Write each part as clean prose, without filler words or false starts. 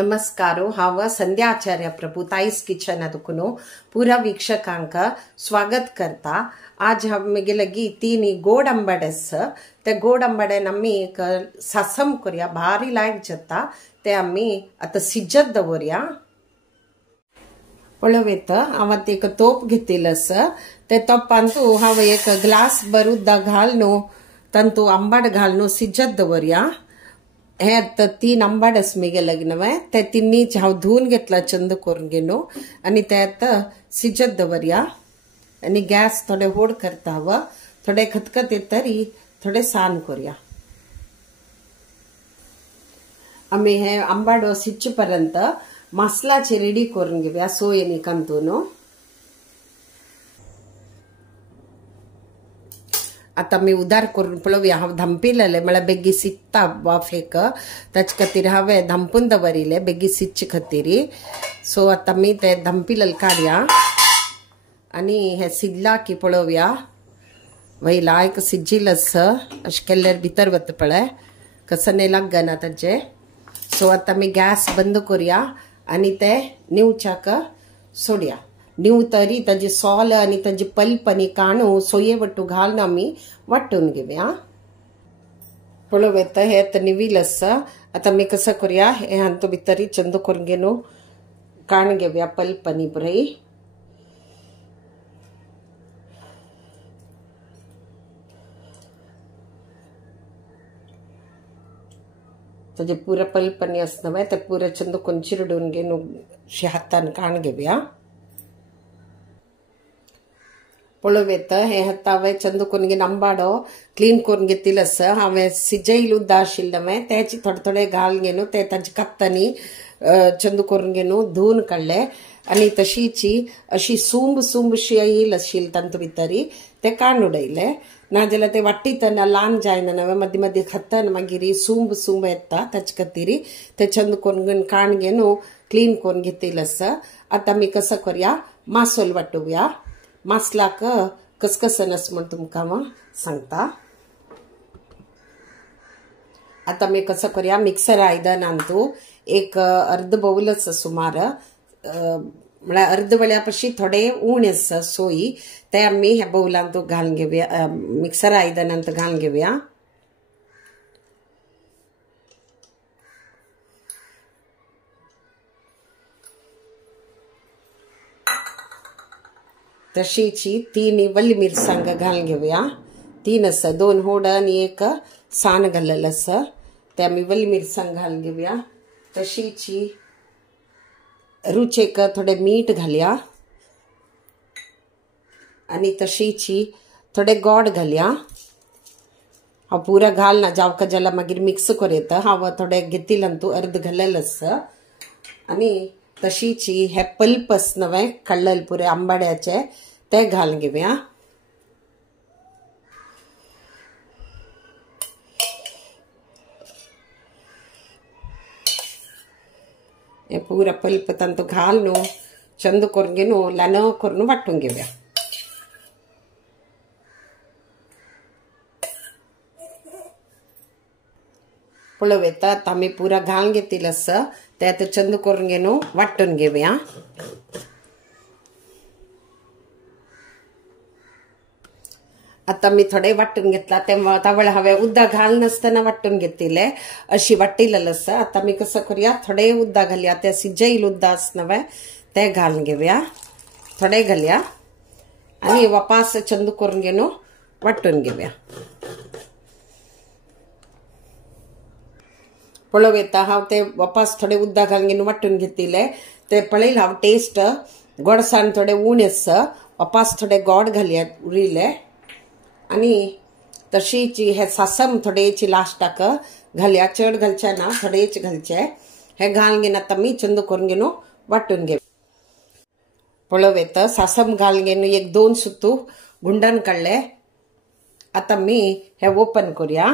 नमस्कारो हाव संध्या आचार्य प्रभु ताईस kitchen अदकुनो पूरा वीक्षकांक स्वागत करता। आज हम लगी तीन गोड अंबडेस ते गोड अंबडे नम्मी एक ससम कोरिया भारी लायक जता ते आम्ही आता सिज्जत दवरया पळवेत आवत एक तोप घेतिलस ते तोपांतू हाव एक ग्लास बरुद्दा घालनो तंतु अंबड घालनो सिज्जत दवरया। हे तर तीन आंबाडस मेगे लग्नवे ते तिन्ही हांव धुवन घेतला चंद करून घेनो आणि त्यात सिजत दवरया आणि गॅस थोडे होड करता हवा थोडे खतखत येतरी थोडे सान करूया। आम्ही हे आंबाडो सिच्चपर्यंत मसालाचे रेडी करून घेऊया सोयेनी कंतूनो। आता मी उदार करून पळोवया हांव धंपिलेले म्हळ्यार बेगी सिकता वाफेक ताचे खातीर हांवें धंपून दवरिले बेगी सिच्चे खातीर। सो आता मी ते धंपिलेले काडया आनी हे सिजला की पळोवया वयला एक सिज्जिलस अशें केल्यार भितर वता पळय कसं लागना ताचे। सो आता मी गॅस बंद करूया आनी ते निवच्याक सोडया। नीव तरी ताजी सॉल आणि ताजी पल्प आणि काणू सोये वट्टू घालून आम्ही वाटून घेऊया। पळोवेत हे तर निविलस आता मी कसं करूया हे हांतू भितरी चंद करून घेनो काण घेऊया पल्प आणि बरई ताजे पुरे पल्प आणि असणवे ते पुरे चंद करून चिरडून घेनो हातान काण घेऊया। पळोवेत हे हावे चंद करून घेन आंबाडो क्लीन करून घेतिलस हांवें सिजयिल्लो उद्दा आशिल्लें त्याची थोडे थोडे घालून घेनो ते ताजे कत्तांनी चंद करून घेनो धुवन काडले आनी तशीची अशी सूंब सूंबशी येईल आशिल्ली तांतू भितरी ते काण उडयले नाजाल्यार ते वाट्टीतना ल्हान जायना नवे मदीं मदीं खतन मागीर सूंब सूंब येता ताचे खातीर ते चंद करून घेवन काण घेनो क्लीन करून घेतिलस। आता मी कसं करूया मासोल वाटूया मासलाक कसकसनस म्हण तुमकां हांव सांगता। आता मी कसं करूया मिक्सर आयदनांतू एक अर्ध बाउलच सुमार म्हळ्यार अर्ध वळ्या पशी थोडे उण आसा सोयी ते आम्ही ह्या बाउलांतू घालून घेवया मिक्सर आयदनांत घालून घेवया। तशीची तीन वल्ली मिरसांग घालून घेवया तीन आसा दोन होड आणि एक सान घालेलं आसा ते आम्ही वल्ली मिरसांग घालून घेवया। तशीची रुचेक थोडे मीठ घालया आणि तशीची थोडे गोड घालया। हांव पुरा घालना जावका जाल्यार मागीर मिक्स करूं हांव थोडे घेतिलांतू अर्ध घालेलं आसा आणि तशीची हे पल्प नवे काडलेले पुरे आंबाड्याचे ते घालून घेवया। हे पुरा पल्प तांतू घालून चंद करून घेनो ल्हान करून वाटून घेवया। पळोवेत आता आम्ही पुरा घालून घेतिलस ते आता चंद करून घेनो वाटून घेवया। आता मी थोडे वाटून घेतला तेव्हा तावळ हांवें उद्दा घालनासतना वाटून घेतिले अशी वाटिलेलं आसा। आता मी कसं करूया थोडे उद्दा घालया ते सिजयिल्लो उद्दा आसनवे ते घालून घेवया थोडे घालया आणि वापास चंद करून घेनो वाटून घेवया। पळोवेत हांव ते वापस थोडे उद्दा घालून घेवन वाटून घेतिले ते पळयले हांव टेस्ट गोडसाण थोडे उण आसा वापस थोडे गोड घालया उरिले आनी तशीच हे सासम थोडेची लास्टाक घालया चड घालचे ना थोडेच घालचे हे घालून घेवन आता मी चंद करून घेवन वाटून घे। पळोवेत सासम घालून घेवन एक दोन सुतू गुंडान काडले। आता मी हे ओपन करूया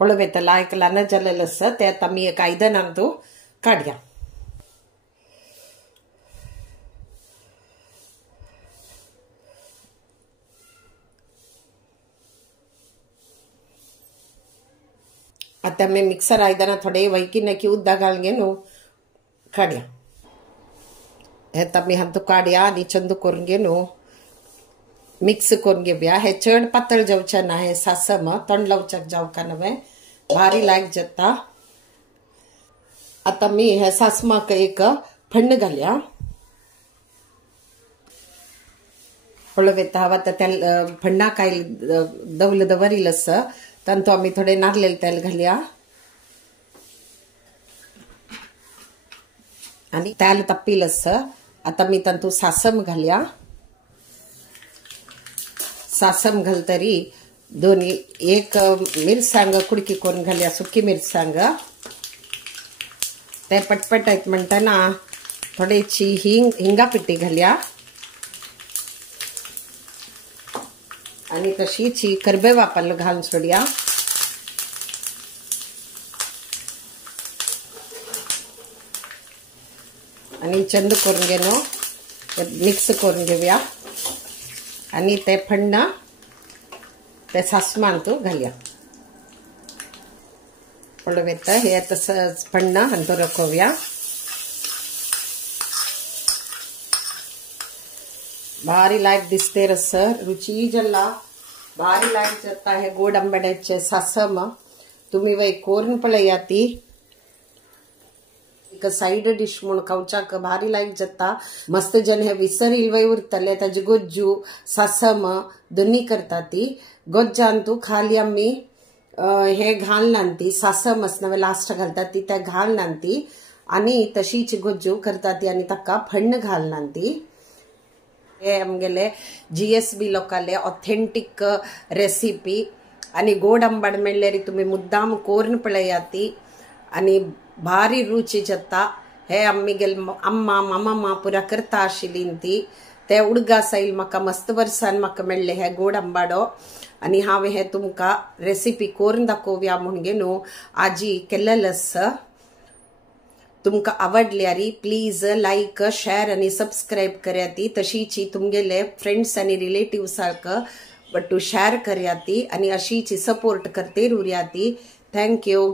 पळोवेत लायक ल्हान जालेलं आसा ते आता मी एक आयदनांतू काडया। आता मी मिक्सर आयदना थोडे वैकीनकी उद्दा घालगे न्हू काड्या हे मी हातू काड्या आनी चंद करून घे न्हू मिक्स करून घेवया हे चड पातळ जावचे ना हे सासम तोंड लावच्याक जावका नवे भारी लायक जाता आता मी हे सासमाक एक फण्ण घालया पळवेता हवा तर त्या फण्णा काय दवल दवरीलस तंतु आम्ही थोडे नारलेल तेल घालया आणि तेल तप्पिलस आता मी तंतु सासम घालया सासम घालतरी दोन्ही एक मिरसांग कुडकी करून घालया सुकी मिरसांग ते पटपट आहेत म्हणताना थोडीशी हिंगा पिट्टी घालया आणि तशीच करबेवापाला घालून सोडया आणि चंद करून घेनो मिक्स करून घेऊया आणि ते फण्ण ते सासमान तू घालया पळवेत हे तसंच फण्ण हंतो रखोव्या भारी लायक दिसते रस रुची जल्ला भारी लायक जाता है गोड आंबड्याचे सासम तुम्ही वै कोरण पळयाती एक साइड डिश म्हणून खावच्याक भारी लायक जाता मस्त जन हे विसर इल्वय उरतले ताजी गोज्जू सासम दोन्ही करता ती गोज्जांतू खाली आम्ही हे घालनांती सासम असनवे लास्ट घालतात ती त्या घालनांती आणि तशीच गोज्जू करता ती आणि ताका फण्ण घालनांती हे आमगेले GSB लोकाले ऑथेंटिक रेसिपी आणि गोड आंबड मेळ्ळेरी तुम्ही मुद्दाम कोर्ण पळयाती आणि भारी रुची जाता हे आम्ही अम्मा मामा पुरा करता आशिल्ली ती ते उडगा साईल म्हाका मस्त वर्सान म्हाका मेळ्ळे हे गोड आंबाडो आणि हांवें हे तुमका रेसिपी करून दाखोवया म्हणगे न्हू आजी केल्लेलस तुमका आवडल्यारी प्लीज लाईक शेअर आणि सबस्क्राईब कराती तशीची तुमगेले फ्रेंड्स आणि रिलेटिव्हसाक बट्टू शेअर कराती आणि अशीची सपोर्ट करते रुऱ्याती थँक्यू